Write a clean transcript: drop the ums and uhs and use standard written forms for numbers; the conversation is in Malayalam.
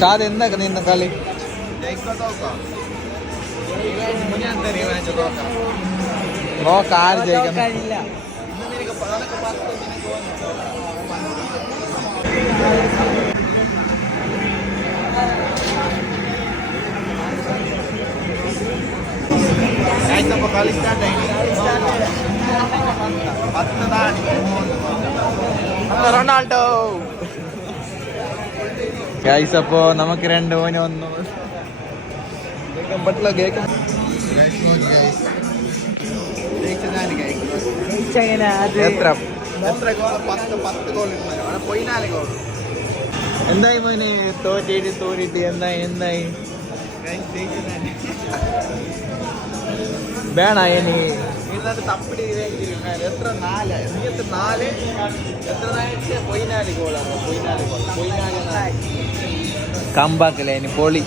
ഷാദ് എന്താ നിന്ന കളി നോക്ക ആര് ജയിക്കുന്നില്ല. കളി സ്റ്റാർട്ട് റൊണാൾഡോ ഗൈസ് അപ്പോ നമുക്ക് 2-1 പറ്റില്ല കേൾക്കാം. എത്ര എന്തായി മോനെ തോറ്റിട്ട് എന്തായി വേണ ഇനി തപ്പിടി എത്ര 4 എത്ര 4 ഗോളാണ്. കമ്പാക്കല്ലേ ഇനി പൊളി.